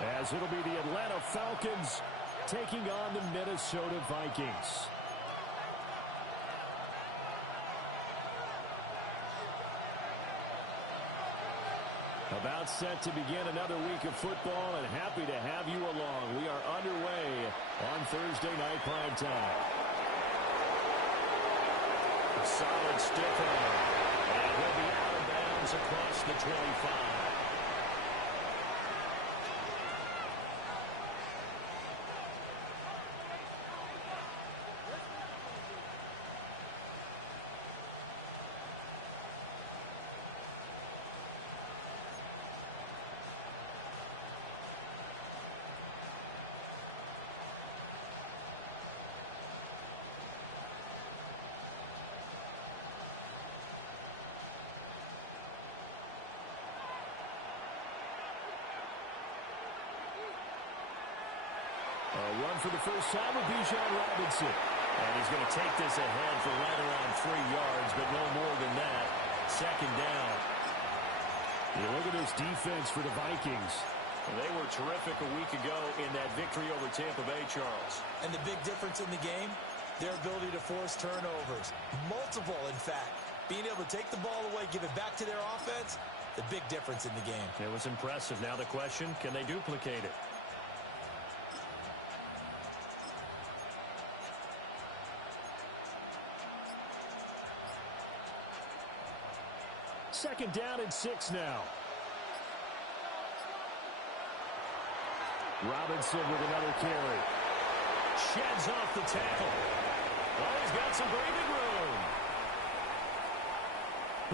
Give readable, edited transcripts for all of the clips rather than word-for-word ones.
as it'll be the Atlanta Falcons taking on the Minnesota Vikings. About set to begin another week of football, and happy to have you along. We are underway on Thursday night primetime. A solid stiff arm, and he'll be out of bounds across the 25. A run for the first time with Bijan Robinson. And he's going to take this ahead for right around 3 yards, but no more than that. Second down. You look at this defense for the Vikings. They were terrific a week ago in that victory over Tampa Bay, Charles. And the big difference in the game, their ability to force turnovers. Multiple, in fact. Being able to take the ball away, give it back to their offense, the big difference in the game. It was impressive. Now the question, can they duplicate it? Second down and 6 now. Robinson with another carry. Sheds off the tackle. Oh, he's got some breathing room.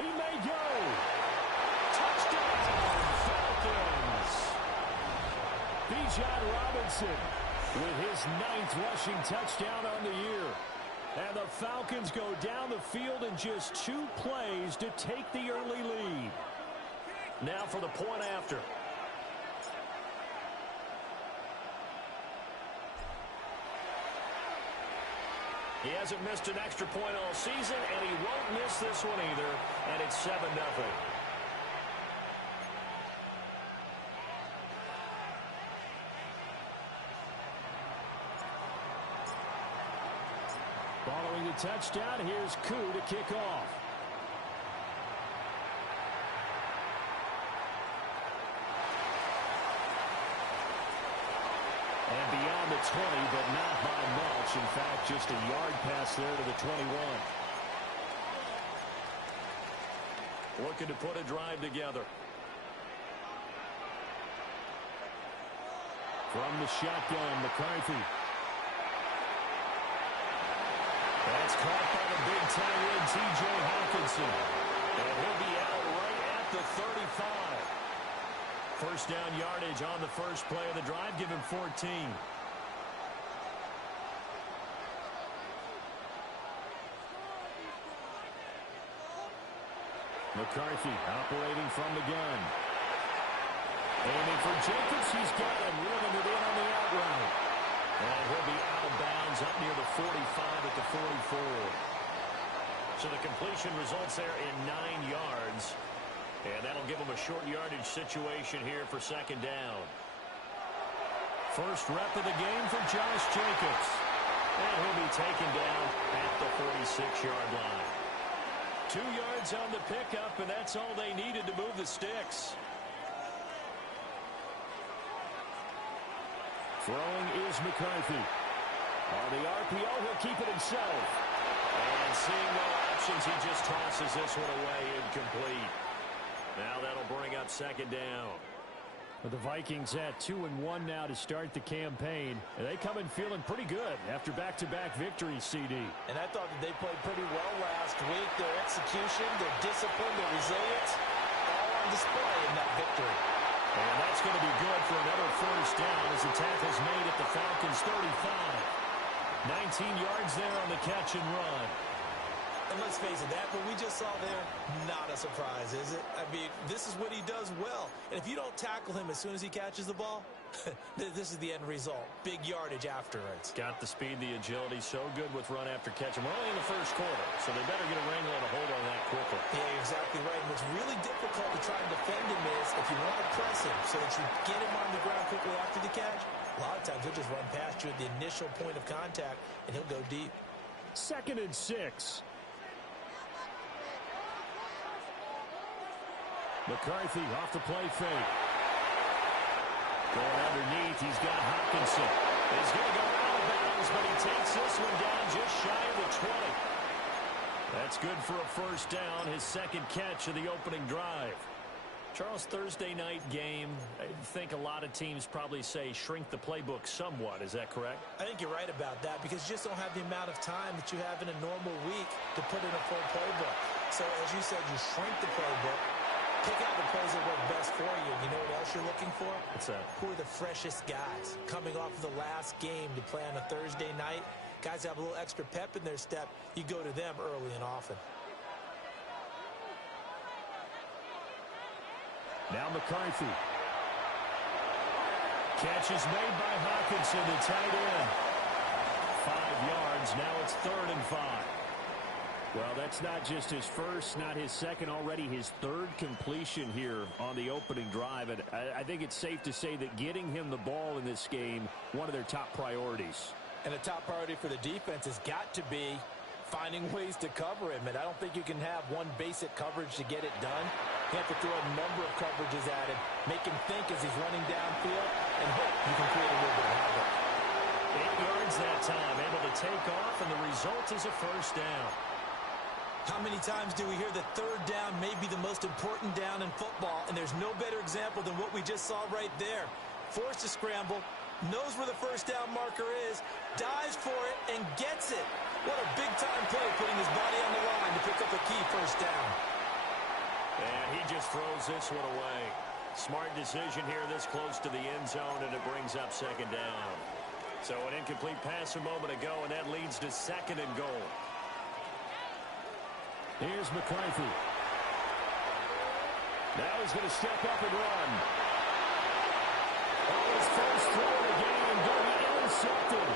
He may go. Touchdown, Falcons. Bijan Robinson with his 9th rushing touchdown on the year. And the Falcons go down the field in just 2 plays to take the early lead. Now for the point after. He hasn't missed an extra point all season, and he won't miss this one either. And it's 7-0. Following the touchdown, here's Koo to kick off. And beyond the 20, but not by much. In fact, just a yard pass there to the 21. Looking to put a drive together. From the shotgun, McCarthy. That's caught by the big tight end, T.J. Hawkinson. And he'll be out right at the 35. First down yardage on the first play of the drive. Give him 14. McCarthy operating from the gun. Aiming for Jacobs. He's got him. Reeling it in on the out route. And he'll be out of bounds up near the 45 at the 44. So the completion results there in 9 yards. And that'll give him a short yardage situation here for second down. First rep of the game for Josh Jacobs. And he'll be taken down at the 46-yard line. 2 yards on the pickup, and that's all they needed to move the sticks. Throwing is McCarthy. On the RPO, he'll keep it himself. And seeing no options, he just tosses this one away incomplete. Now that'll bring up second down. The Vikings at 2-1 now to start the campaign. And they come in feeling pretty good after back-to-back victories, CD. And I thought that they played pretty well last week. Their execution, their discipline, their resilience, all on display in that victory. And that's going to be good for another first down as the tackle's made at the Falcons' 35. 19 yards there on the catch and run. And let's face it, that what we just saw there, not a surprise, is it? I mean, this is what he does well. And if you don't tackle him as soon as he catches the ball, this is the end result. Big yardage afterwards. Got the speed, the agility, so good with run after catch. And we're only in the first quarter, so they better get a wrangle and a hold on that quickly. Yeah, you're exactly right. And what's really difficult to try and defend him is if you want to press him so that you get him on the ground quickly just run past you at the initial point of contact, and he'll go deep. 2nd and 6. McCarthy off the play fake. Going underneath, he's got Hockenson. He's going to go out of bounds, but he takes this one down just shy of the 20. That's good for a first down, his 2nd catch of the opening drive. Charles, Thursday night game, I think a lot of teams probably say shrink the playbook somewhat. Is that correct? I think you're right about that because you just don't have the amount of time that you have in a normal week to put in a full playbook. So, as you said, you shrink the playbook, pick out the plays that work best for you. You know what else you're looking for? What's that? Who are the freshest guys coming off of the last game to play on a Thursday night? Guys have a little extra pep in their step. You go to them early and often. Now McCarthy. Catch is made by Hockenson, the tight end. 5 yards. Now it's 3rd and 5. Well, that's not just his first, not his second, already his 3rd completion here on the opening drive. And I think it's safe to say that getting him the ball in this game, one of their top priorities. And the top priority for the defense has got to be finding ways to cover him. And I don't think you can have one basic coverage to get it done. You have to throw a number of coverages at him, make him think as he's running downfield, and hope you can create a little bit of havoc. 8 yards that time, able to take off, and the result is a first down. How many times do we hear that 3rd down may be the most important down in football, and there's no better example than what we just saw right there. Forced to scramble, knows where the first down marker is, dives for it, and gets it. What a big-time play, putting his body on the line to pick up a key first down. And he just throws this one away. Smart decision here this close to the end zone, and it brings up 2nd down. So an incomplete pass a moment ago, and that leads to 2nd and goal. Here's McCarthy. Now he's going to step up and run. Oh, his first throw of the game going to be intercepted.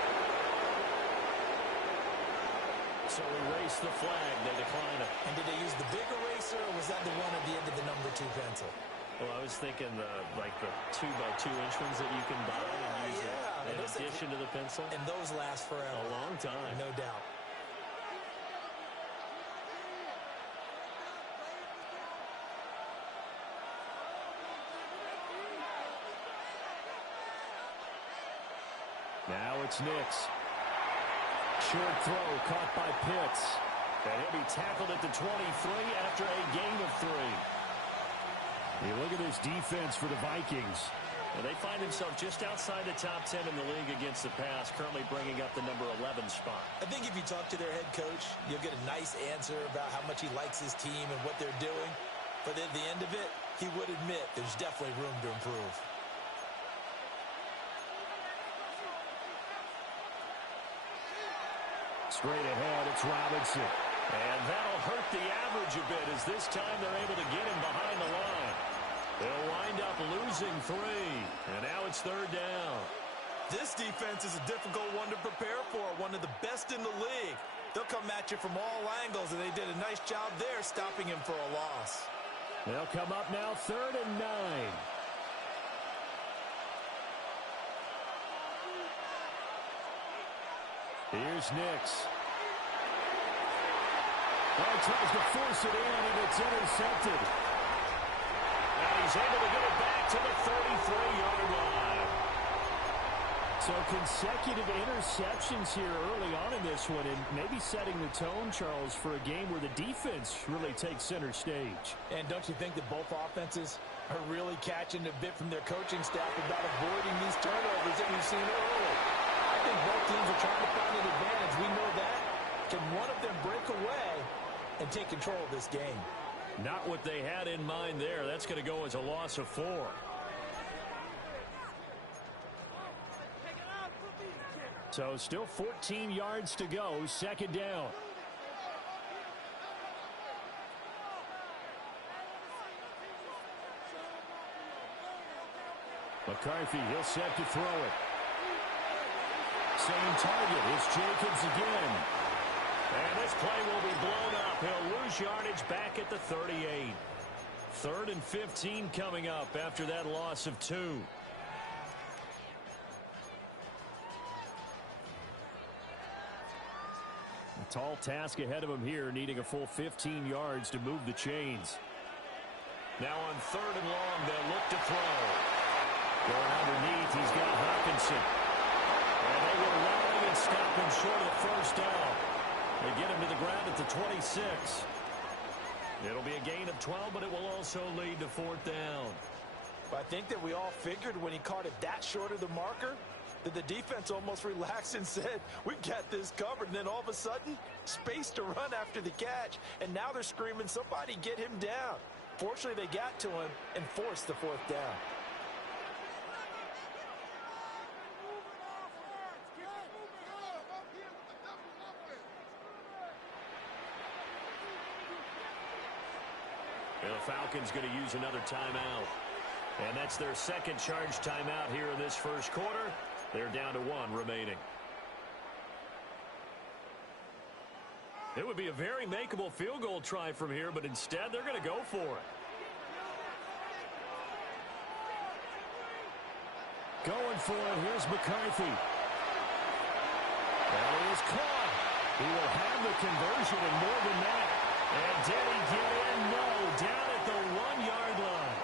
So erase the flag. They decline it. And did they use the big eraser, or was that the one at the end of the number 2 pencil? Well, I was thinking like the 2x2-inch ones that you can buy and use in addition to the pencil. And those last forever. A long time. No doubt. Now it's Nix. Short throw caught by Pitts. And he'll be tackled at the 23 after a gain of 3. You look at this defense for the Vikings. And they find themselves just outside the top 10 in the league against the pass, currently bringing up the number 11 spot. I think if you talk to their head coach, you'll get a nice answer about how much he likes his team and what they're doing. But at the end of it, he would admit there's definitely room to improve. Straight ahead, it's Robinson. And that'll hurt the average a bit as this time they're able to get him behind the line. They'll wind up losing 3. And now it's 3rd down. This defense is a difficult one to prepare for, one of the best in the league. They'll come at you from all angles, and they did a nice job there stopping him for a loss. They'll come up now 3rd and 9. Here's Nix. Oh, tries to force it in, and it's intercepted. And he's able to get it back to the 33-yard line. So consecutive interceptions here early on in this one, and maybe setting the tone, Charles, for a game where the defense really takes center stage. And don't you think that both offenses are really catching a bit from their coaching staff about avoiding these turnovers that we've seen early? I think both teams are trying to find an advantage. We know that. Can one of them break away and take control of this game? Not what they had in mind there. That's going to go as a loss of 4. So still 14 yards to go. 2nd down. McCarthy, he'll set to throw it. Same target. It's Jacobs again. And this play will be blown up. He'll lose yardage back at the 38. 3rd and 15 coming up after that loss of 2. Tall task ahead of him here, needing a full 15 yards to move the chains. Now on 3rd and long, they'll look to throw. Going underneath, he's got Hawkinson. And they will rally and stop him short of first down. They get him to the ground at the 26. It'll be a gain of 12, but it will also lead to 4th down. I think that we all figured when he caught it that short of the marker that the defense almost relaxed and said, we've got this covered. And then all of a sudden, space to run after the catch. And now they're screaming, somebody get him down. Fortunately, they got to him and forced the 4th down. And the Falcons going to use another timeout. And that's their second charge timeout here in this first quarter. They're down to 1 remaining. It would be a very makeable field goal try from here, but instead they're going to go for it. Going for it, here's McCarthy. That is caught. He will have the conversion and more than that. And did he get in? No, down at the 1-yard line.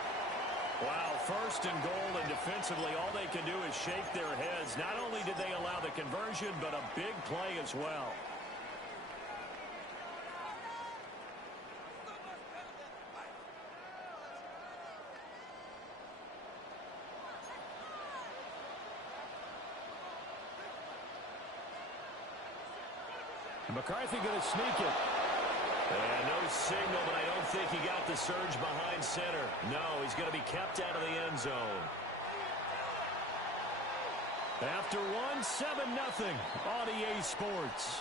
Wow, 1st and goal, and defensively all they can do is shake their heads. Not only did they allow the conversion, but a big play as well. McCarthy going to sneak it. And no signal, but I don't think he got the surge behind center. No, he's going to be kept out of the end zone. After 1, 7-0 on EA Sports.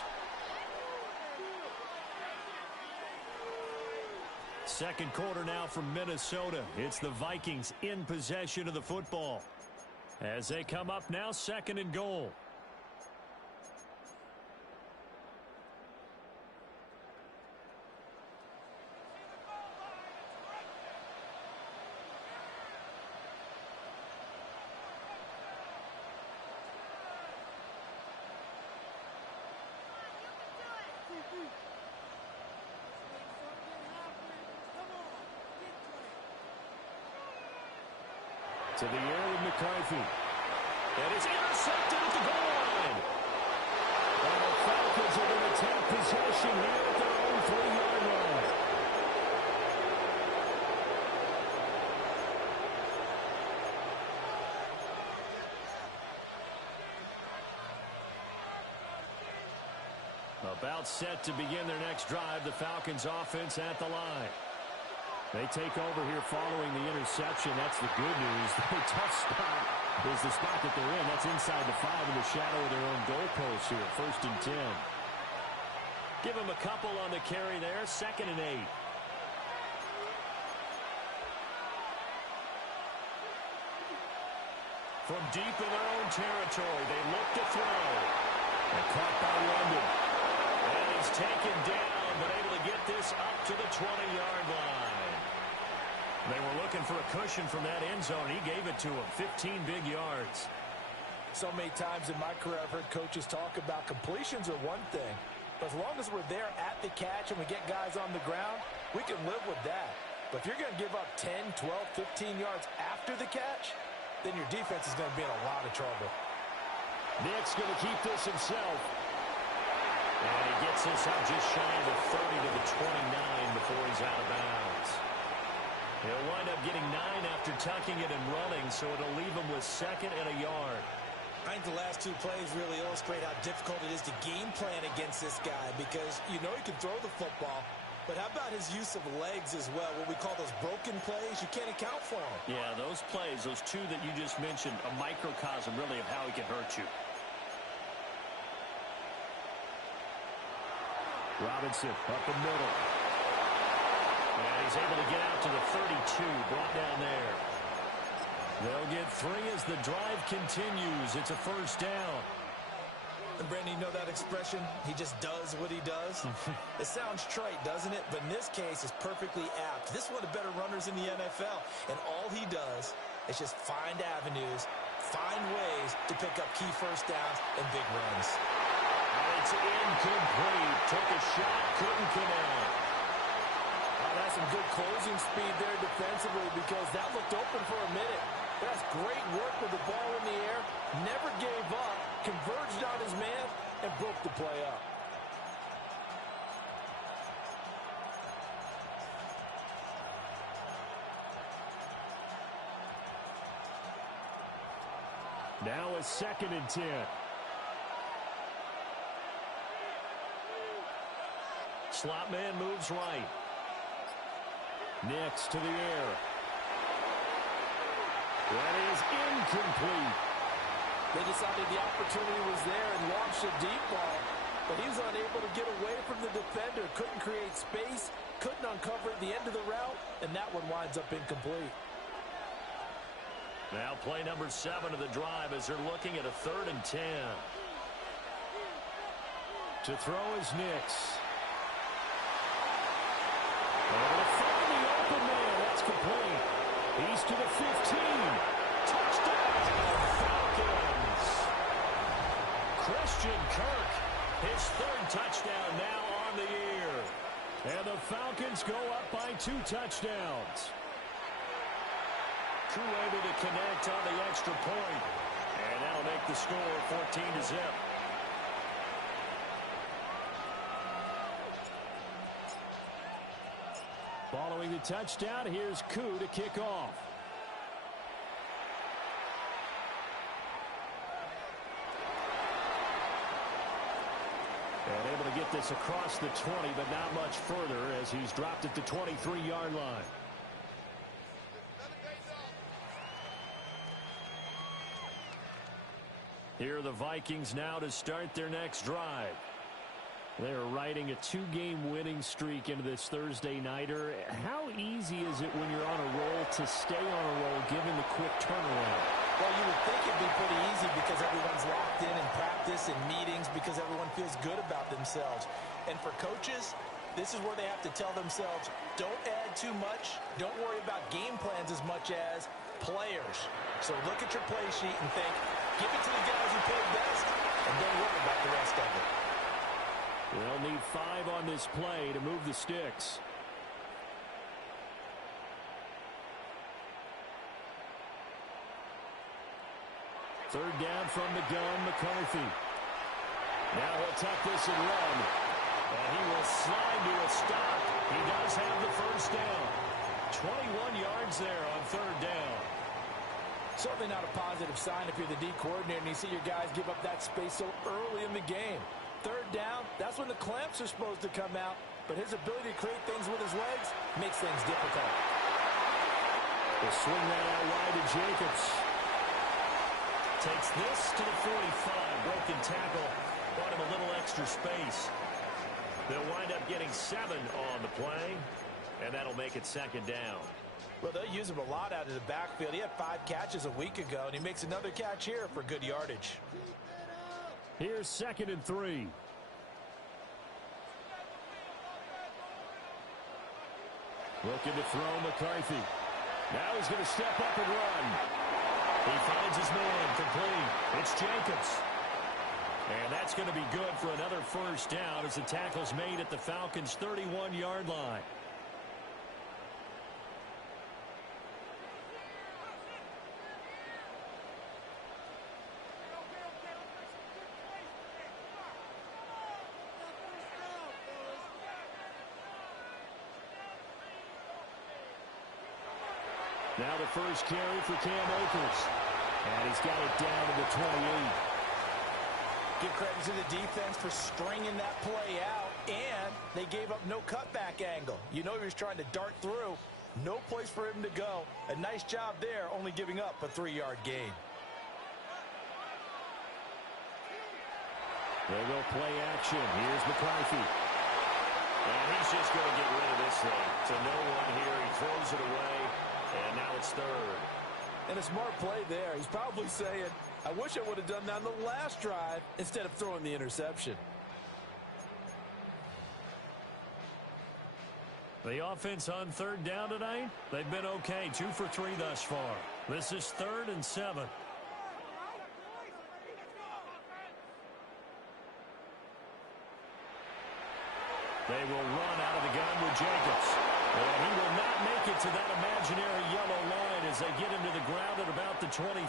Second quarter now from Minnesota. It's the Vikings in possession of the football. As they come up now, 2nd and goal. To the air with McCarthy. And it's intercepted at the goal line. And the Falcons are going to take possession here at their own 3-yard line. About set to begin their next drive, the Falcons offense at the line. They take over here following the interception. That's the good news. Their tough spot is the spot that they're in. That's inside the 5 in the shadow of their own goalpost here. 1st and 10. Give them a couple on the carry there. 2nd and 8. From deep in their own territory, they look to throw. And caught by London. And he's taken down, but able to get this up to the 20-yard line. They were looking for a cushion from that end zone. He gave it to him. 15 big yards. So many times in my career I've heard coaches talk about completions are one thing. But as long as we're there at the catch and we get guys on the ground, we can live with that. But if you're going to give up 10, 12, 15 yards after the catch, then your defense is going to be in a lot of trouble. Nick's going to keep this himself. And he gets this up just shy of the 30 to the 29 before he's out of bounds. He'll wind up getting 9 after tucking it and running, so it'll leave him with 2nd and a yard. I think the last 2 plays really illustrate how difficult it is to game plan against this guy because you know he can throw the football, but how about his use of legs as well? What we call those broken plays, you can't account for them. Yeah, those plays, those 2 that you just mentioned, a microcosm really of how he can hurt you. Robinson up the middle. And he's able to get out to the 32, brought down there. They'll get 3 as the drive continues. It's a 1st down. And Brandon, you know that expression? He just does what he does? It sounds trite, doesn't it? But in this case, it's perfectly apt. This is one of the better runners in the NFL. And all he does is just find avenues, find ways to pick up key 1st downs and big runs. And he It's incomplete. Took a shot, couldn't connect. Oh, that's some good closing speed there defensively because that looked open for a minute. That's great work with the ball in the air. Never gave up, converged on his man, and broke the play up. Now a 2nd and 10. Slot man moves right. Next to the air. That is incomplete. They decided the opportunity was there and launched a deep ball, but he was unable to get away from the defender. Couldn't create space, couldn't uncover the end of the route, and that one winds up incomplete. Now play number 7 of the drive as they're looking at a 3rd and 10. To throw is Nix. Able to find the open man. That's complete. He's to the 15. Touchdown, Falcons. Christian Kirk, his 3rd touchdown now on the year. And the Falcons go up by 2 touchdowns. Crew able to connect on the extra point. And that'll make the score 14-0. Following the touchdown, here's Koo to kick off. And able to get this across the 20, but not much further as he's dropped at the 23-yard line. Here are the Vikings now to start their next drive. They're riding a 2-game winning streak into this Thursday nighter. How easy is it when you're on a roll to stay on a roll given the quick turnaround? Well, you would think it'd be pretty easy because everyone's locked in practice and meetings because everyone feels good about themselves. And for coaches, this is where they have to tell themselves, don't add too much. Don't worry about game plans as much as players. So look at your play sheet and think, give it to the guys who play best, and don't worry about the rest of it. They'll need 5 on this play to move the sticks. Third down from the gun, McCarthy. Now he'll tuck this and run. And he will slide to a stop. He does have the first down. 21 yards there on 3rd down. Certainly not a positive sign if you're the D coordinator and you see your guys give up that space so early in the game. 3rd down, that's when the clamps are supposed to come out, but his ability to create things with his legs makes things difficult. They'll swing that out wide to Jacobs. Takes this to the 45. Broken tackle. Brought him a little extra space. They'll wind up getting 7 on the play, and that'll make it 2nd down. Well, they'll use him a lot out of the backfield. He had 5 catches a week ago, and he makes another catch here for good yardage. Here's 2nd and 3. Looking to throw McCarthy. Now he's going to step up and run. He finds his man complete. It's Jacobs. And that's going to be good for another first down as the tackle's made at the Falcons' 31-yard line. Now the first carry for Cam Akers. And he's got it down to the 28. Give credit to the defense for stringing that play out, and they gave up no cutback angle. You know he was trying to dart through. No place for him to go. A nice job there, only giving up a 3-yard gain. They go play action. Here's McCarthy. And he's just going to get rid of this thing. To no one here. He throws it away. And now it's 3rd. And a smart play there. He's probably saying, I wish I would have done that on the last drive instead of throwing the interception. The offense on 3rd down tonight, they've been okay. 2 for 3 thus far. This is 3rd and 7. They will run out of the gun with Jacobs. And he will not make it to that imaginary yellow line as they get him to the ground at about the 23.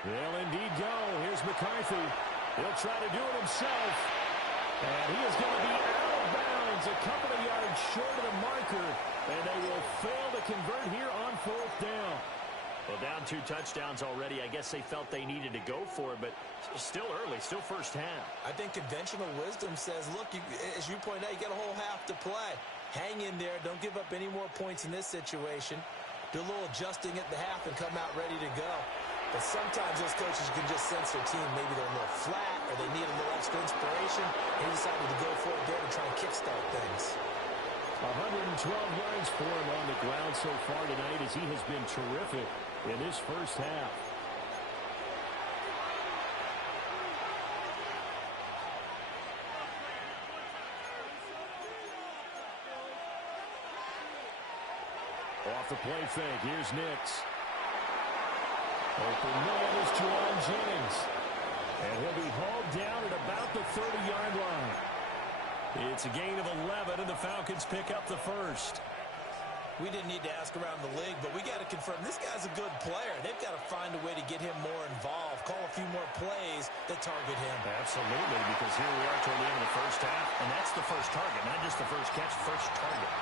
They'll indeed go. Here's McCarthy. He'll try to do it himself. And he is going to be out of bounds a couple of yards short of the marker. And they will fail to convert here on 4th down. Well, down 2 touchdowns already. I guess they felt they needed to go for it, but still early, still first half. I think conventional wisdom says, look, as you point out, you got a whole half to play. Hang in there. Don't give up any more points in this situation. Do a little adjusting at the half and come out ready to go. But sometimes those coaches can just sense their team. Maybe they're a little flat or they need a little extra inspiration. And he decided to go for it there to try and kickstart things. 112 yards for him on the ground so far tonight as he has been terrific in this first half. Off the play fake, here's Nix. Open man is Juwan Jennings. And he'll be hauled down at about the 30-yard line. It's a gain of 11, and the Falcons pick up the first. We didn't need to ask around the league, but we got to confirm this guy's a good player. They've got to find a way to get him more involved, call a few more plays that target him. Absolutely, because here we are toward the end of the first half, and that's the first target, not just the first catch, first target.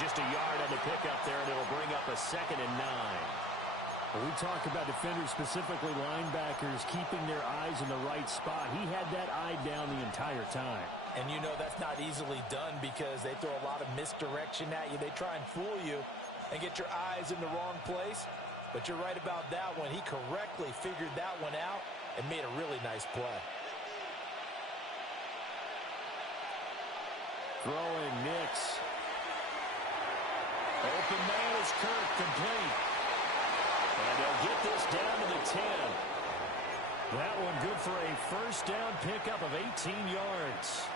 Just a yard on the pickup there, and it'll bring up a 2nd and 9. When we talk about defenders, specifically linebackers, keeping their eyes in the right spot, he had that eye down the entire time. And you know that's not easily done because they throw a lot of misdirection at you. They try and fool you and get your eyes in the wrong place. But you're right about that one. He correctly figured that one out and made a really nice play. Throwing Nix. Open man is Kirk, complete. And they'll get this down to the 10. That one good for a first down pickup of 18 yards.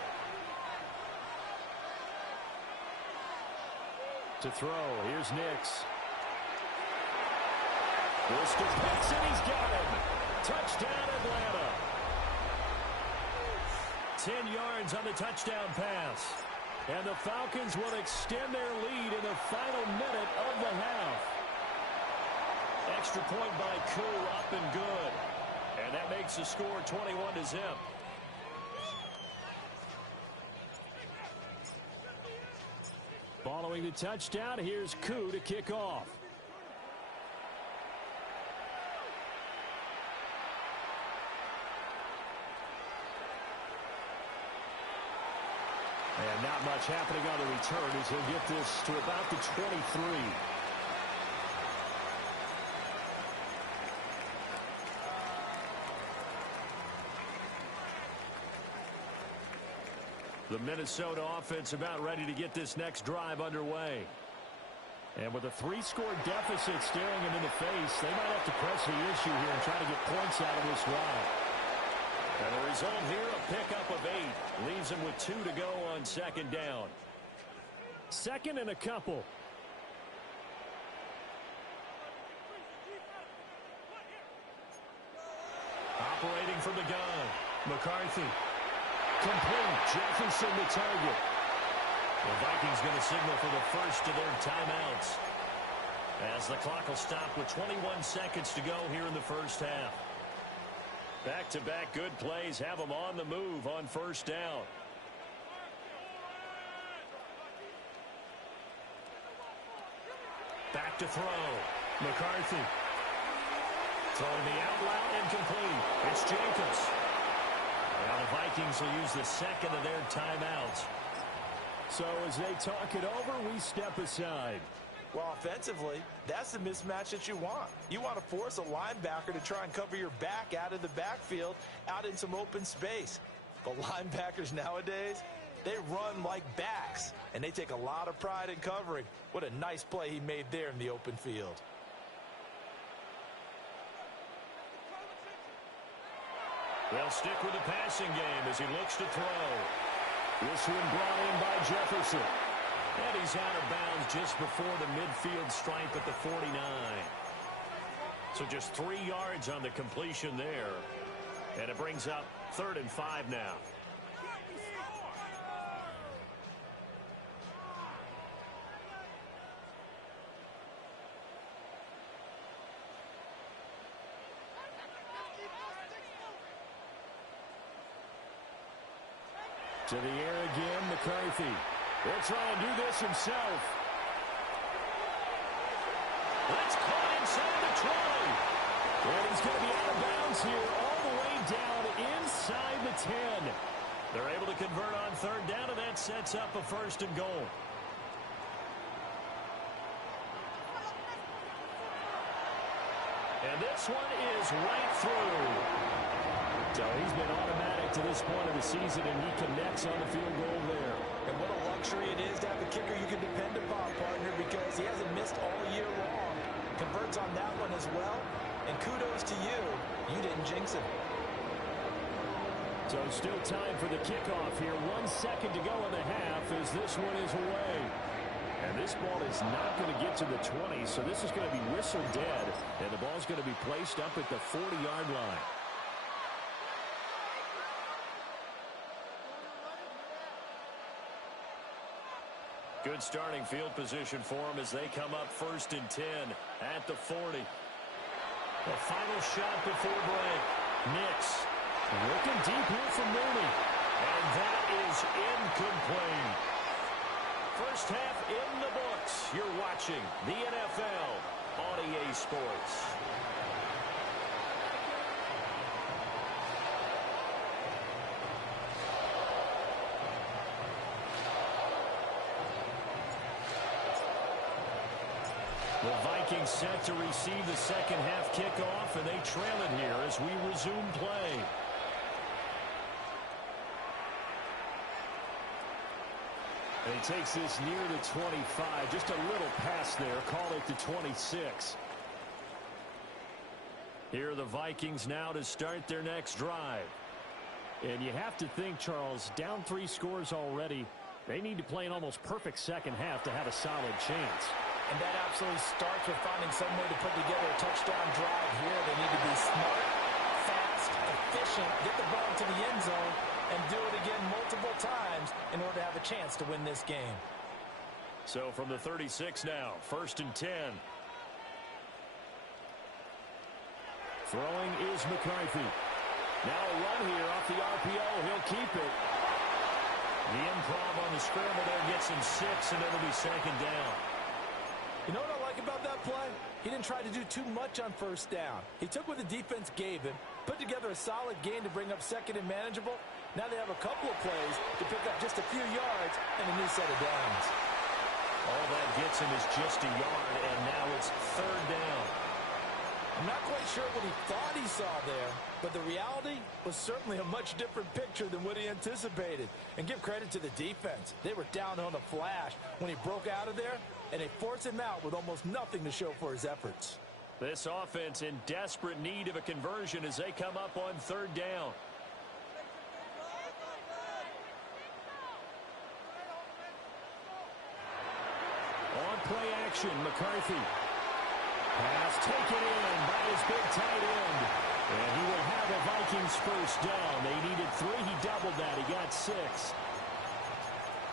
To throw, here's Nix. Worcester picks it, he's got him. Touchdown, Atlanta. 10 yards on the touchdown pass. And the Falcons will extend their lead in the final minute of the half. Extra point by Koo, up and good. And that makes the score 21-0. Following the touchdown, here's Koo to kick off. And not much happening on the return as he'll get this to about the 23. The Minnesota offense about ready to get this next drive underway. And with a 3-score deficit staring them in the face, they might have to press the issue here and try to get points out of this drive. And the result here, a pickup of 8. Leaves them with 2 to go on 2nd down. 2nd and a couple. Operating from the gun, McCarthy. Complete. Jefferson the target. The Vikings going to signal for the first of their timeouts as the clock will stop with 21 seconds to go here in the first half. Back-to-back good plays have them on the move on first down. Back to throw. McCarthy. Throwing the out route incomplete. It's Jacobs. Now the Vikings will use the 2nd of their timeouts. So as they talk it over, we step aside. Well, offensively, that's the mismatch that you want. You want to force a linebacker to try and cover your back out of the backfield, out in some open space. But linebackers nowadays, they run like backs, and they take a lot of pride in covering. What a nice play he made there in the open field. They'll stick with the passing game as he looks to throw. This one brought in by Jefferson. And he's out of bounds just before the midfield stripe at the 49. So just 3 yards on the completion there. And it brings up 3rd and 5 now. To the air again, McCarthy. He'll try and do this himself. That's caught inside the 20. And he's going to be out of bounds here all the way down inside the 10. They're able to convert on 3rd down, and that sets up a 1st and goal. And this one is right through. So he's been automatic to this point of the season, and he connects on the field goal there. And what a luxury it is to have a kicker you can depend upon, partner, because he hasn't missed all year long. Converts on that one as well. And kudos to you. You didn't jinx it. So still time for the kickoff here. 1 second to go in the half as this one is away. And this ball is not going to get to the 20, so this is going to be whistled dead. And the ball's going to be placed up at the 40-yard line. Good starting field position for them as they come up 1st and 10 at the 40. The final shot before break. Nix looking deep here for Mooney. And that is incomplete. First half in the books. You're watching the NFL on EA Sports. The Vikings set to receive the second half kickoff, and they trail it here as we resume play. And he takes this near the 25. Just a little pass there. Call it the 26. Here are the Vikings now to start their next drive. And you have to think, Charles, down 3 scores already. They need to play an almost perfect second half to have a solid chance. And that absolutely starts with finding some way to put together a touchdown drive here. They need to be smart, fast, efficient, get the ball into the end zone, and do it again multiple times in order to have a chance to win this game. So from the 36 now, 1st and 10. Throwing is McCarthy. Now a run here off the RPO. He'll keep it. The improv on the scramble there gets him 6, and it'll be 2nd down. You know what I like about that play? He didn't try to do too much on 1st down. He took what the defense gave him, put together a solid gain to bring up 2nd and manageable. Now they have a couple of plays to pick up just a few yards and a new set of downs. All that gets him is just a yard, and now it's 3rd down. I'm not quite sure what he thought he saw there, but the reality was certainly a much different picture than what he anticipated. And give credit to the defense. They were down on the flash when he broke out of there, and they forced him out with almost nothing to show for his efforts. This offense in desperate need of a conversion as they come up on 3rd down. On play action, McCarthy. Pass taken in by his big tight end. And he will have a Vikings 1st down. They needed 3. He doubled that. He got 6.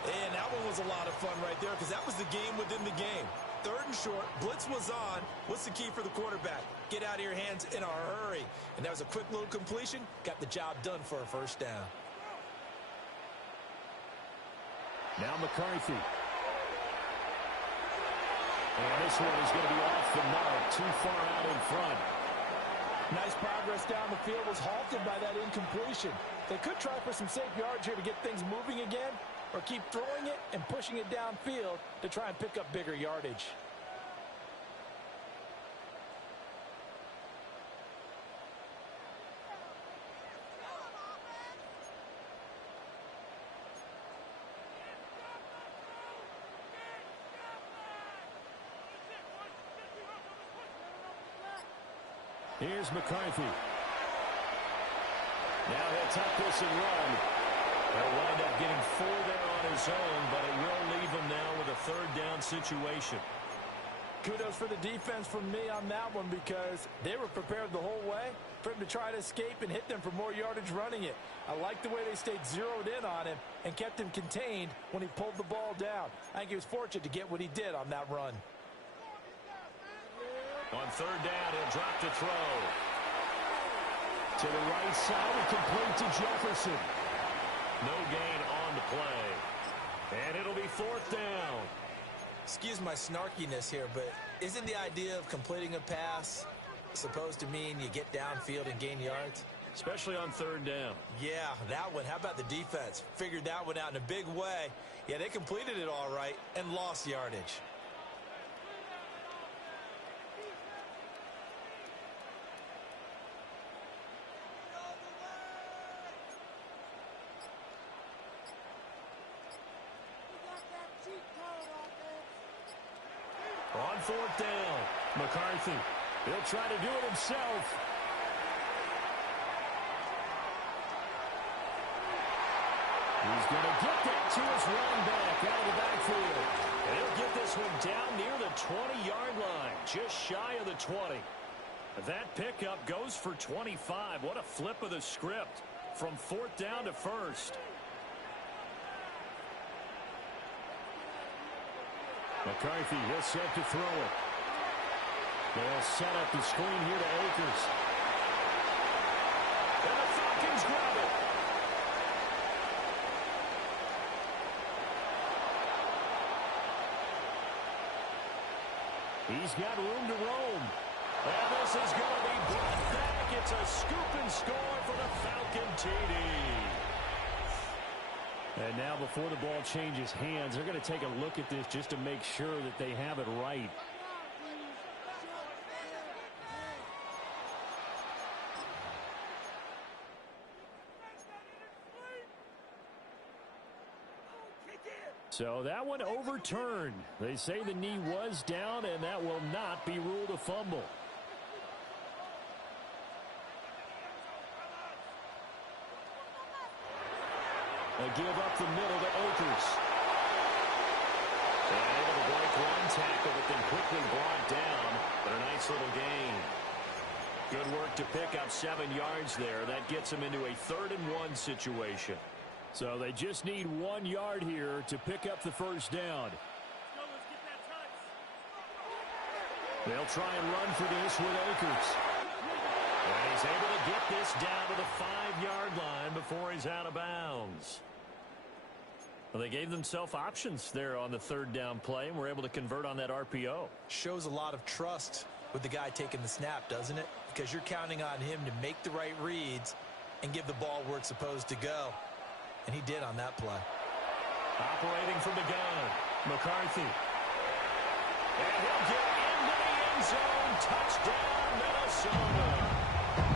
And that one was a lot of fun right there because that was the game within the game. 3rd and short. Blitz was on. What's the key for the quarterback? Get out of your hands in a hurry. And that was a quick little completion. Got the job done for a 1st down. Now McCarthy. And this one is going to be off the mark, too far out in front. Nice progress down the field was halted by that incompletion. They could try for some safe yards here to get things moving again, or keep throwing it and pushing it downfield to try and pick up bigger yardage. Here's McCarthy. Now he'll tuck this and run. He'll wind up getting 4 there on his own, but it will leave him now with a third down situation. Kudos for the defense from me on that one because they were prepared the whole way for him to try to escape and hit them for more yardage running it. I like the way they stayed zeroed in on him and kept him contained when he pulled the ball down. I think he was fortunate to get what he did on that run. On third down, he'll drop to throw. To the right side and complete to Jefferson. No gain on the play. And it'll be 4th down. Excuse my snarkiness here, but isn't the idea of completing a pass supposed to mean you get downfield and gain yards? Especially on third down. Yeah, that one. How about the defense? Figured that one out in a big way. Yeah, they completed it all right and lost yardage. On 4th down, McCarthy. He'll try to do it himself. He's going to get that to his running back out of the backfield. And he'll get this one down near the 20-yard line, just shy of the 20. That pickup goes for 25. What a flip of the script from 4th down to 1st. McCarthy, he'll set to throw it. They'll set up the screen here to Akers. And the Falcons grab it. He's got room to roam. And this is going to be brought back. It's a scoop and score for the Falcon TD. And now before the ball changes hands, they're going to take a look at this just to make sure that they have it right. So that one overturned. They say the knee was down, and that will not be ruled a fumble. A give up the middle to Akers. And able to break one tackle, but then quickly brought down. But a nice little gain. Good work to pick up 7 yards there. That gets them into a 3rd and 1 situation. So they just need 1 yard here to pick up the first down. They'll try and run for this with Akers. And he's able to get this down to the 5-yard line before he's out of bounds. Well, they gave themselves options there on the 3rd down play and were able to convert on that RPO. Shows a lot of trust with the guy taking the snap, doesn't it? Because you're counting on him to make the right reads and give the ball where it's supposed to go. And he did on that play. Operating from the gun, McCarthy. And he'll get into the end zone. Touchdown, Minnesota.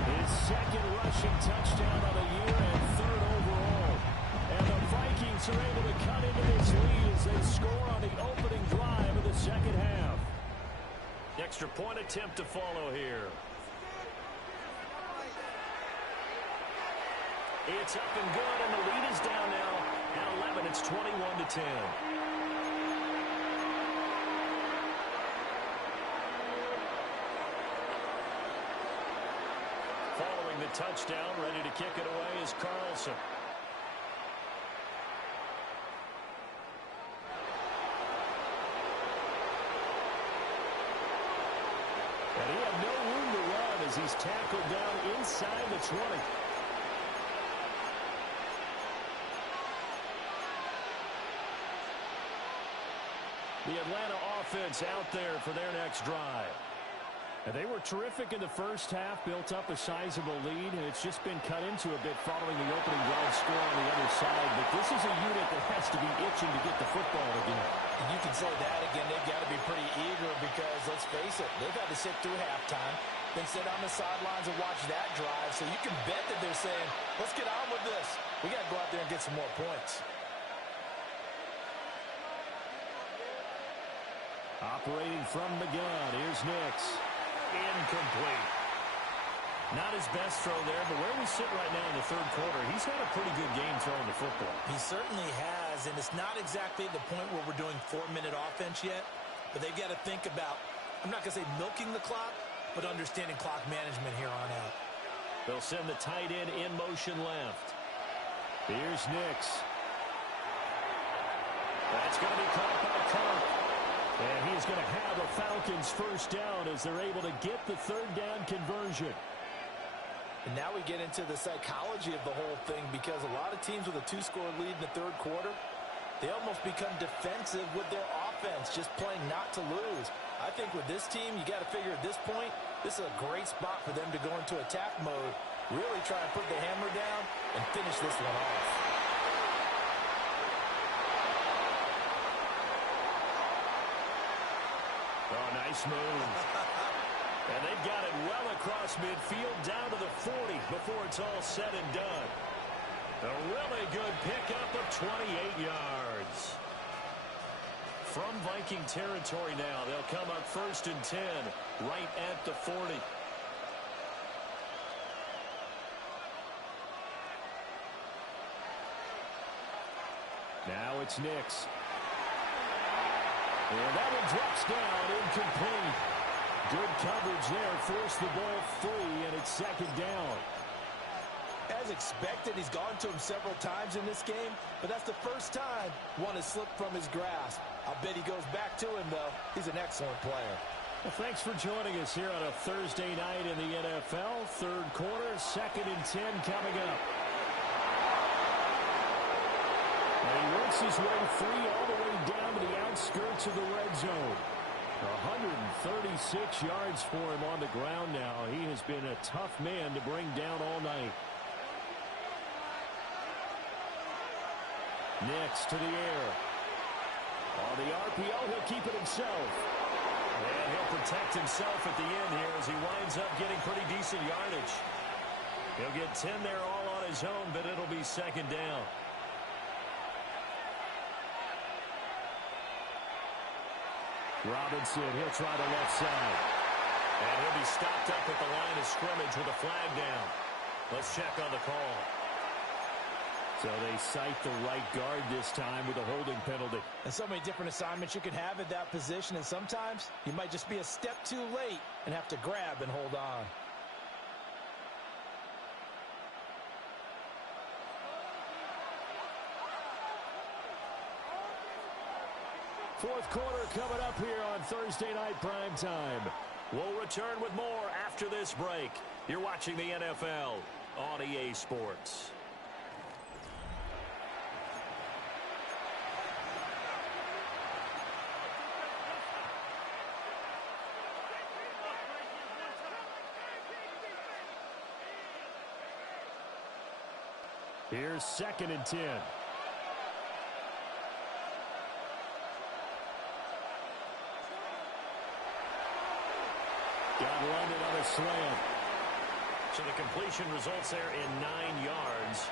His 2nd rushing touchdown of the year and 3rd overall. And the Vikings are able to cut into this lead as they score on the opening drive of the 2nd half. Extra point attempt to follow here. It's up and good, and the lead is down now at 11. It's 21-10. Following the touchdown, ready to kick it away is Carlson. And he had no room to run as he's tackled down inside the 20. The Atlanta offense out there for their next drive. And they were terrific in the first half, built up a sizable lead, and it's just been cut into a bit following the opening drive score on the other side. But this is a unit that has to be itching to get the football again. And you can say that again. They've got to be pretty eager because, let's face it, they've had to sit through halftime, then sit on the sidelines and watch that drive. So you can bet that they're saying, let's get on with this. We got to go out there and get some more points. Operating from the gun, here's Nix. Incomplete. Not his best throw there, but where we sit right now in the third quarter, he's had a pretty good game throwing the football. He certainly has, and it's not exactly the point where we're doing 4-minute offense yet, but they've got to think about, I'm not going to say milking the clock, but understanding clock management here on out. They'll send the tight end in motion left. Here's Nix. That's going to be caught by Kirk. And he's going to have a Falcons first down as they're able to get the third down conversion. And now we get into the psychology of the whole thing, because a lot of teams with a 2-score lead in the third quarter, they almost become defensive with their offense, just playing not to lose. I think with this team, you got to figure at this point, this is a great spot for them to go into attack mode, really try and put the hammer down and finish this one off. Oh, nice move. And they've got it well across midfield down to the 40 before it's all said and done. A really good pickup of 28 yards. From Viking territory now, they'll come up 1st and 10 right at the 40. Now it's Nix. And that one drops down, incomplete. Good coverage there, forced the ball free, and it's 2nd down. As expected, he's gone to him several times in this game, but that's the first time one has slipped from his grasp. I'll bet he goes back to him, though. He's an excellent player. Well, thanks for joining us here on a Thursday night in the NFL. Third quarter, 2nd and 10 coming up. And he works his way free all the way down to the outskirts of the red zone. 136 yards for him on the ground now. He has been a tough man to bring down all night. Next to the air. On the RPO, he'll keep it himself. And he'll protect himself at the end here as he winds up getting pretty decent yardage. He'll get 10 there all on his own, but it'll be 2nd down. Robinson, he'll try the left side. And he'll be stopped up at the line of scrimmage with a flag down. Let's check on the call. So they cite the right guard this time with a holding penalty. And so many different assignments you can have at that position, and sometimes you might just be a step too late and have to grab and hold on. Fourth quarter coming up here on Thursday Night Primetime. We'll return with more after this break. You're watching the NFL on EA Sports. Here's 2nd and 10. Got London on a slant. So the completion results there in 9 yards.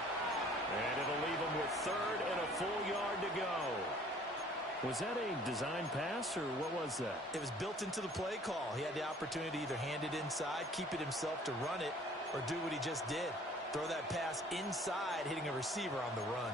And it'll leave him with 3rd and a full yard to go. Was that a design pass, or what was that? It was built into the play call. He had the opportunity to either hand it inside, keep it himself to run it, or do what he just did. Throw that pass inside, hitting a receiver on the run.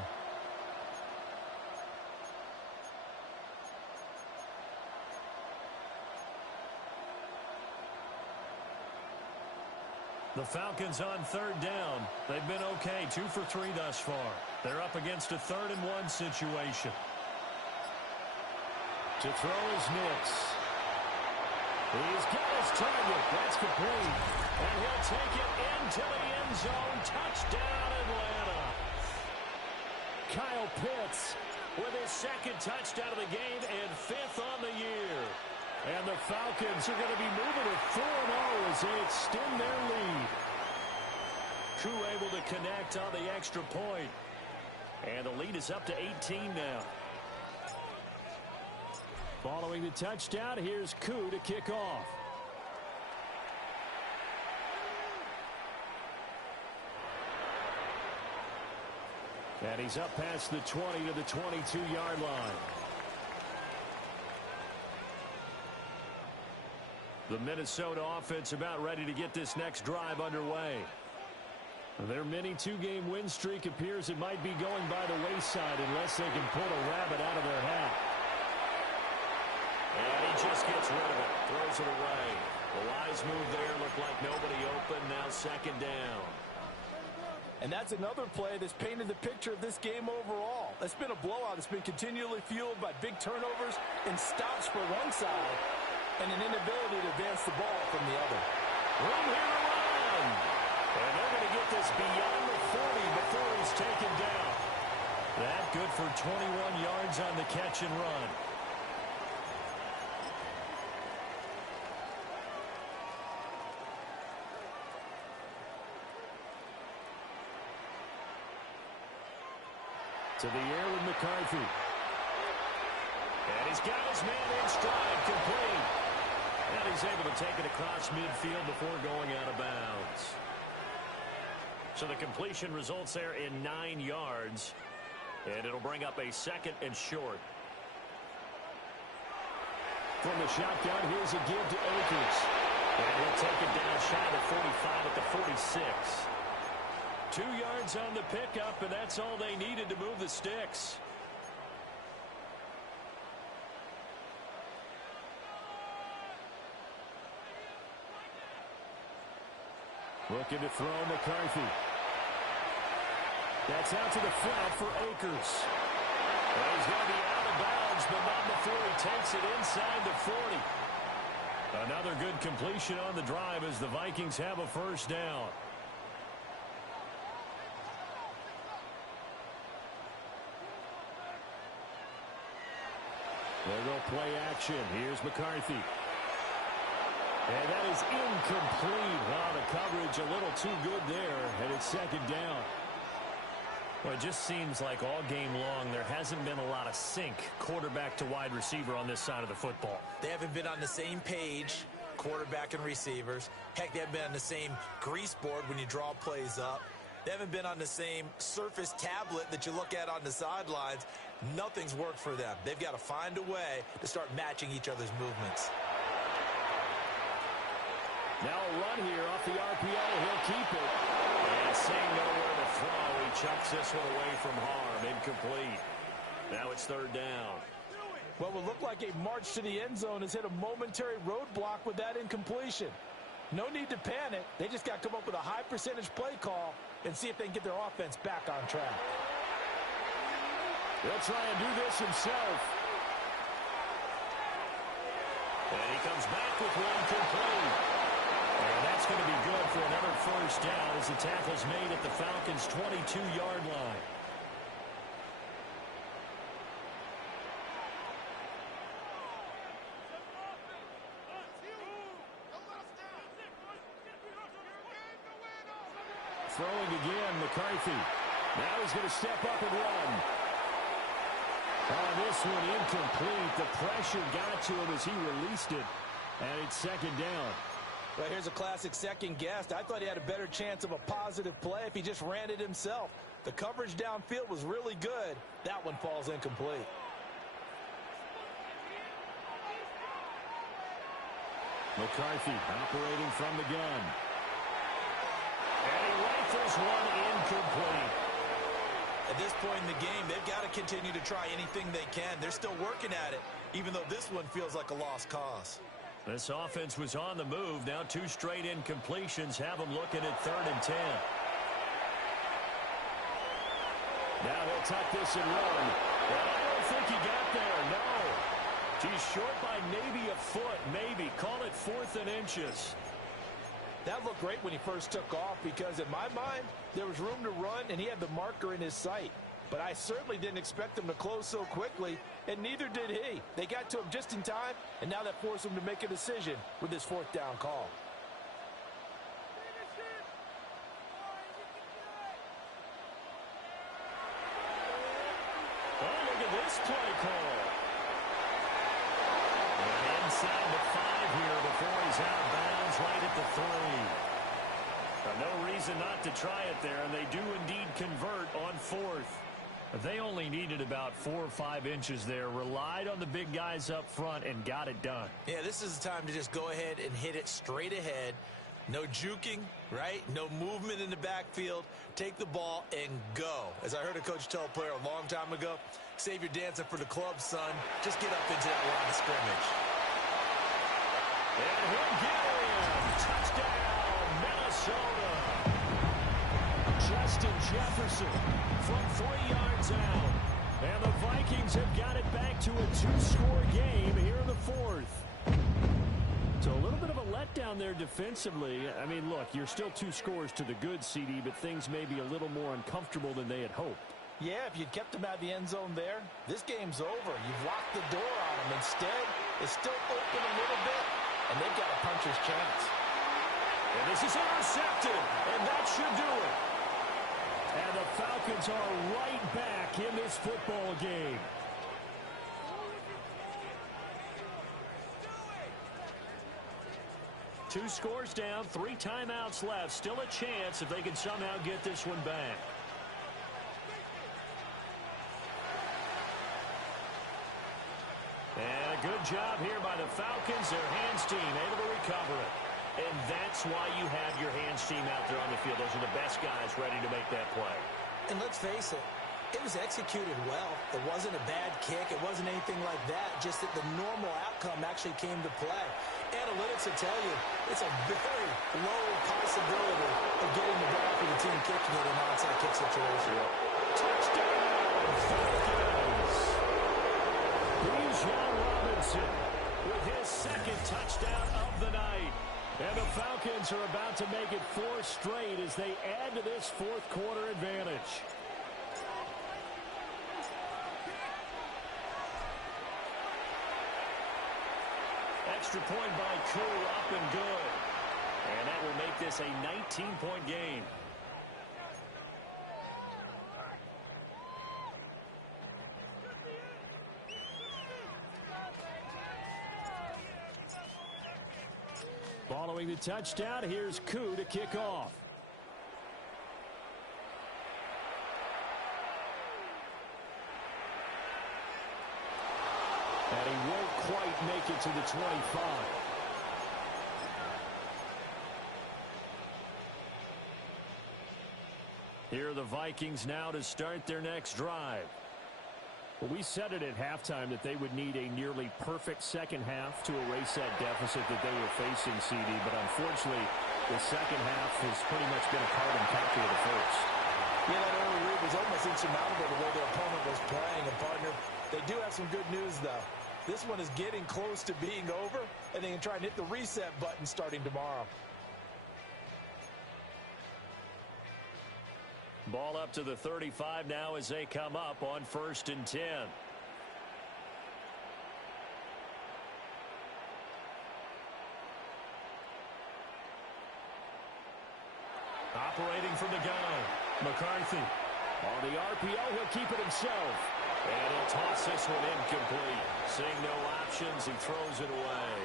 The Falcons on 3rd down. They've been okay, 2 for 3 thus far. They're up against a 3rd and 1 situation. To throw is Nix. He's got his target. That's complete. And he'll take it into the end zone. Touchdown, Atlanta. Kyle Pitts with his 2nd touchdown of the game and 5th on the year. And the Falcons are going to be moving to 4-0 as they extend their lead. Crew able to connect on the extra point. And the lead is up to 18 now. Following the touchdown, here's Koo to kick off. And he's up past the 20 to the 22-yard line. The Minnesota offense about ready to get this next drive underway. Their mini two-game win streak appears it might be going by the wayside unless they can pull a rabbit out of their hat. And he just gets rid of it, throws it away. The wise move there, looked like nobody open, now second down. And that's another play that's painted the picture of this game overall. It's been a blowout. It's been continually fueled by big turnovers and stops for one side and an inability to advance the ball from the other. Room here to run. And they're going to get this beyond the 40 before he's taken down. That good for 21 yards on the catch and run. To the air with McCarthy. And he's got his man in stride, complete. And he's able to take it across midfield before going out of bounds. So the completion results there in 9 yards. And it'll bring up a second and short. From the shotgun, here's a give to Akers. And he'll take it down shy of the 45 at the 46. 2 yards on the pickup, and that's all they needed to move the sticks. Looking to throw McCarthy. That's out to the flat for Akers. Well, he's going to be out of bounds, but not before he takes it inside the 40. Another good completion on the drive as the Vikings have a first down. There go play action. Here's McCarthy. And that is incomplete. Wow, the coverage a little too good there, and it's second down. Well, it just seems like all game long there hasn't been a lot of sync quarterback to wide receiver on this side of the football. They haven't been on the same page, quarterback and receivers. Heck, they haven't been on the same grease board when you draw plays up. They haven't been on the same Surface tablet that you look at on the sidelines. Nothing's worked for them. They've got to find a way to start matching each other's movements. Now a run here off the RPO. He'll keep it. And seeing nowhere to throw, he chucks this one away from harm. Incomplete. Now it's third down. What would look like a march to the end zone has hit a momentary roadblock with that incompletion. No need to panic. They just got to come up with a high percentage play call and see if they can get their offense back on track. He'll try and do this himself. And he comes back with one complete. And that's going to be good for another first down as the tackle's made at the Falcons' 22-yard line. Throwing again, McCarthy. Now he's going to step up and run. Oh, this one incomplete. The pressure got to him as he released it. And it's second down. Well, here's a classic second guess. I thought he had a better chance of a positive play if he just ran it himself. The coverage downfield was really good. That one falls incomplete. McCarthy operating from the gun. And he rifles one incomplete. At this point in the game, they've got to continue to try anything they can. They're still working at it, even though this one feels like a lost cause. This offense was on the move. Now 2 straight incompletions have them looking at 3rd and 10. Now he'll tuck this and run. Well, I don't think he got there, no. He's short by maybe a foot, maybe. Call it 4th and inches. That looked great when he first took off because, in my mind, there was room to run and he had the marker in his sight. But I certainly didn't expect him to close so quickly, and neither did he. They got to him just in time, and now that forced him to make a decision with his 4th down call. Oh, look at this play call. And inside the 5 here before he's out of bounds right at the 3. No reason not to try it there, and they do indeed convert on 4th. They only needed about 4 or 5 inches there, relied on the big guys up front, and got it done. Yeah, this is the time to just go ahead and hit it straight ahead. No juking, right? No movement in the backfield. Take the ball and go. As I heard a coach tell a player a long time ago, save your dancing for the club, son. Just get up into that line of scrimmage. And he'll get in. Touchdown, Minnesota. Justin Jefferson from 3 yards out. And the Vikings have got it back to a 2-score game here in the 4th. So a little bit of a letdown there defensively. I mean, look, you're still 2 scores to the good, CD, but things may be a little more uncomfortable than they had hoped. Yeah, if you'd kept them out of the end zone there, this game's over. You've locked the door on them. Instead, it's still open a little bit, and they've got a puncher's chance. And this is intercepted, and that should do it. And the Falcons are right back in this football game. Two scores down, 3 timeouts left. Still a chance if they can somehow get this one back. And a good job here by the Falcons. Their hands team able to recover it. And that's why you have your hands team out there on the field. Those are the best guys ready to make that play. And let's face it, it was executed well. It wasn't a bad kick. It wasn't anything like that. Just that the normal outcome actually came to play. Analytics will tell you it's a very low possibility of getting the ball for the team kicking it in an onside kick situation. Touchdown, Falcons! Bijan Robinson with his 2nd touchdown of the night. And the Falcons are about to make it 4 straight as they add to this 4th quarter advantage. Extra point by Koo, up and good. And that will make this a 19-point game. Following the touchdown, here's Koo to kick off. And he won't quite make it to the 25. Here are the Vikings now to start their next drive. Well, we said it at halftime that they would need a nearly perfect second half to erase that deficit that they were facing, CD. But unfortunately, the second half has pretty much been a carbon copy of the first. Yeah, that early lead was almost insurmountable the way their opponent was playing. And, partner, they do have some good news, though. This one is getting close to being over, and they can try and hit the reset button starting tomorrow. Ball up to the 35 now as they come up on 1st and 10. Operating from the gun, McCarthy. On the RPO, he'll keep it himself. And he'll toss this one incomplete. Seeing no options, he throws it away.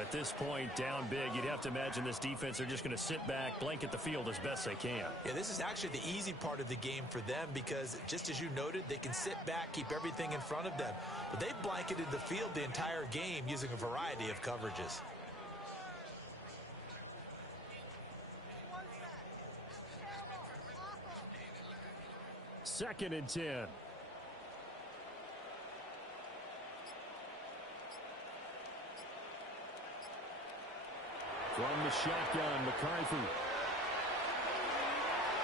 At this point, down big, you'd have to imagine this defense are just going to sit back, blanket the field as best they can. Yeah, this is actually the easy part of the game for them because, just as you noted, they can sit back, keep everything in front of them. But they've blanketed the field the entire game using a variety of coverages. Second and 10. From the shotgun, McCarthy.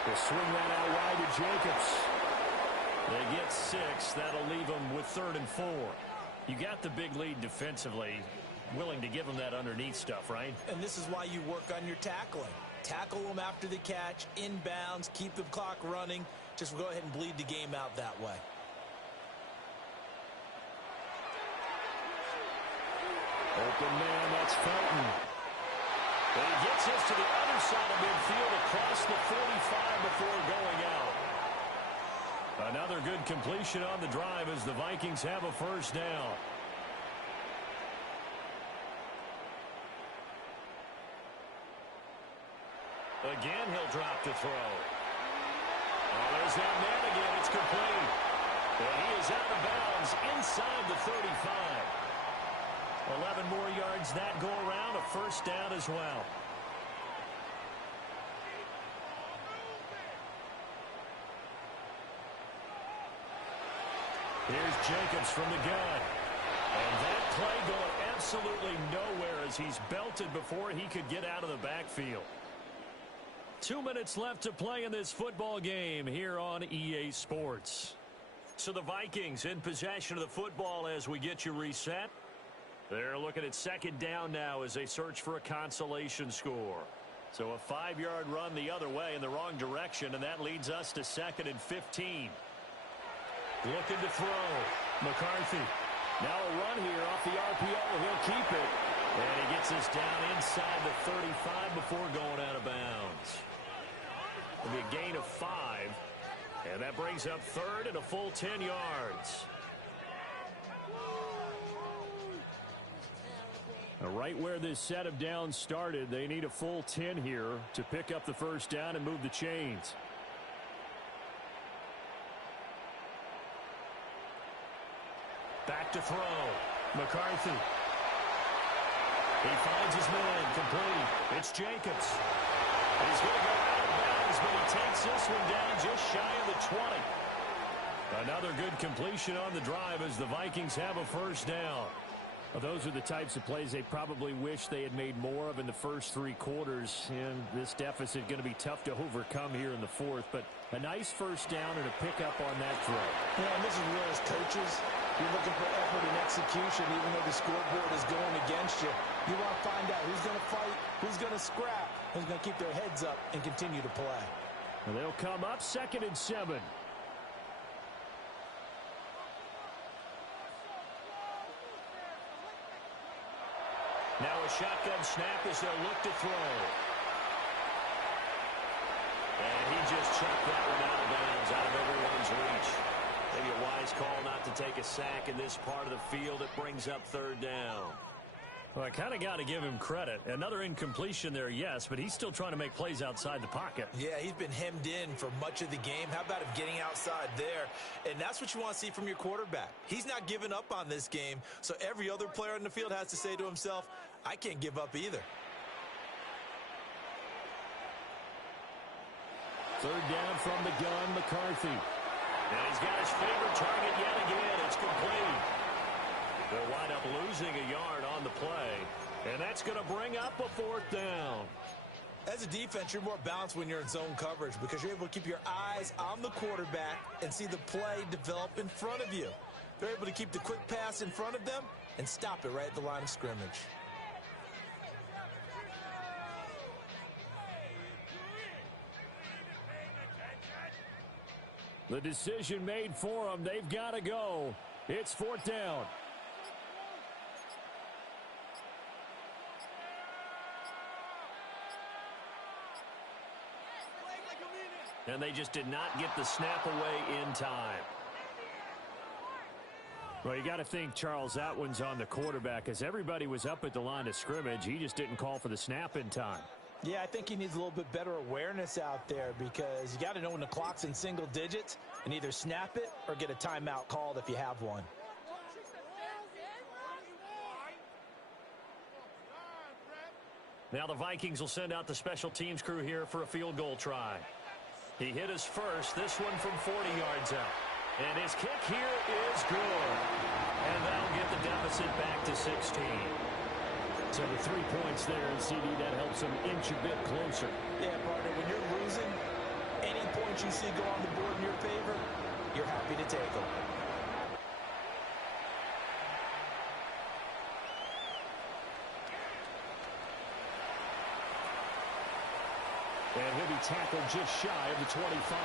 They'll swing that out wide to Jacobs. They get 6. That'll leave them with 3rd and 4. You got the big lead defensively. Willing to give them that underneath stuff, right? And this is why you work on your tackling. Tackle them after the catch, inbounds, keep the clock running. Just go ahead and bleed the game out that way. Open man, that's Felton. And he gets this to the other side of midfield across the 45 before going out. Another good completion on the drive as the Vikings have a first down. Again, he'll drop to throw. Oh, there's that man again. It's complete. And he is out of bounds inside the 35. 11 more yards that go around, a first down as well. Here's Jacobs from the gun. And that play going absolutely nowhere as he's belted before he could get out of the backfield. 2 minutes left to play in this football game here on EA Sports. So the Vikings in possession of the football as we get you reset. They're looking at second down now as they search for a consolation score. So a 5-yard run the other way in the wrong direction, and that leads us to 2nd and 15. Looking to throw. McCarthy. Now a run here off the RPO. He'll keep it. And he gets us down inside the 35 before going out of bounds. It'll be a gain of 5. And that brings up 3rd and a full 10 yards. Right where this set of downs started, they need a full 10 here to pick up the first down and move the chains. Back to throw. McCarthy. He finds his man. Complete. It's Jacobs. He's going to go out of bounds, but he takes this one down just shy of the 20. Another good completion on the drive as the Vikings have a first down. Well, those are the types of plays they probably wish they had made more of in the first 3 quarters. And this deficit going to be tough to overcome here in the 4th. But a nice first down and a pickup on that throw. Yeah, and this is where as coaches, you're looking for effort and execution even though the scoreboard is going against you. You want to find out who's going to fight, who's going to scrap, who's going to keep their heads up and continue to play. And they'll come up 2nd and 7. Now a shotgun snap as they'll look to throw. And he just chucked that one out of bounds, out of everyone's reach. Maybe a wise call not to take a sack in this part of the field. It brings up 3rd down. Well, I kind of got to give him credit. Another incompletion there, yes, but he's still trying to make plays outside the pocket. Yeah, he's been hemmed in for much of the game. How about him getting outside there? And that's what you want to see from your quarterback. He's not giving up on this game, so every other player in the field has to say to himself, I can't give up either. 3rd down from the gun, McCarthy. And he's got his favorite target yet again. It's complete. They'll wind up losing a yard on the play, and that's going to bring up a 4th down. As a defense, you're more balanced when you're in zone coverage because you're able to keep your eyes on the quarterback and see the play develop in front of you. They're able to keep the quick pass in front of them and stop it right at the line of scrimmage. The decision made for them. They've got to go. It's 4th down. And they just did not get the snap away in time. Well, you got to think Charles Atwin's on the quarterback as everybody was up at the line of scrimmage. He just didn't call for the snap in time. Yeah, I think he needs a little bit better awareness out there because you got to know when the clock's in single digits and either snap it or get a timeout called if you have one. Now the Vikings will send out the special teams crew here for a field goal try. He hit us first, this one from 40 yards out. And his kick here is good. And that'll get the deficit back to 16. So the 3 points there, and CD, that helps them inch a bit closer. Yeah, partner, when you're losing, any points you see go on the board in your favor, you're happy to take them. And he'll be tackled just shy of the 25.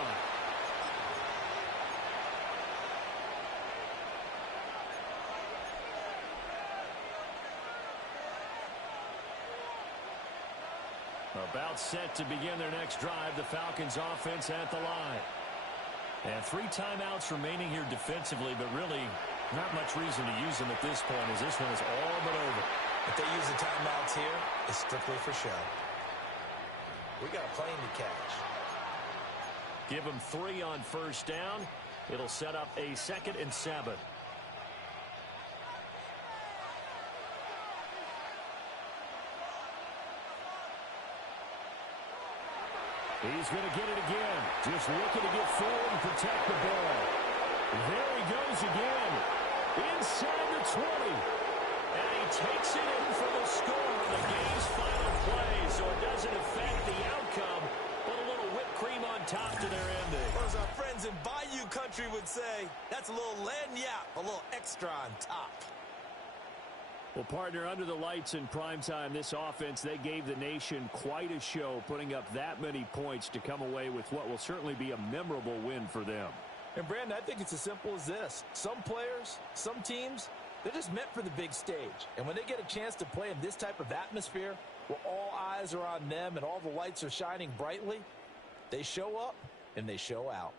About set to begin their next drive, the Falcons offense at the line. And 3 timeouts remaining here defensively, but really not much reason to use them at this point as this one is all but over. If they use the timeouts here, it's strictly for show. We got a plane to catch. Give him 3 on first down. It'll set up a 2nd and 7. He's going to get it again. Just looking to get forward and protect the ball. There he goes again. Inside the 20. And he takes it in for the score on the game's final play. So it doesn't affect the outcome, but a little whipped cream on top to their ending. Or as our friends in Bayou Country would say, that's a little lagniappe, a little extra on top. Well, partner, under the lights in primetime, this offense, they gave the nation quite a show, putting up that many points to come away with what will certainly be a memorable win for them. And, Brandon, I think it's as simple as this. Some players, some teams, they're just meant for the big stage. And when they get a chance to play in this type of atmosphere, where all eyes are on them and all the lights are shining brightly, they show up and they show out.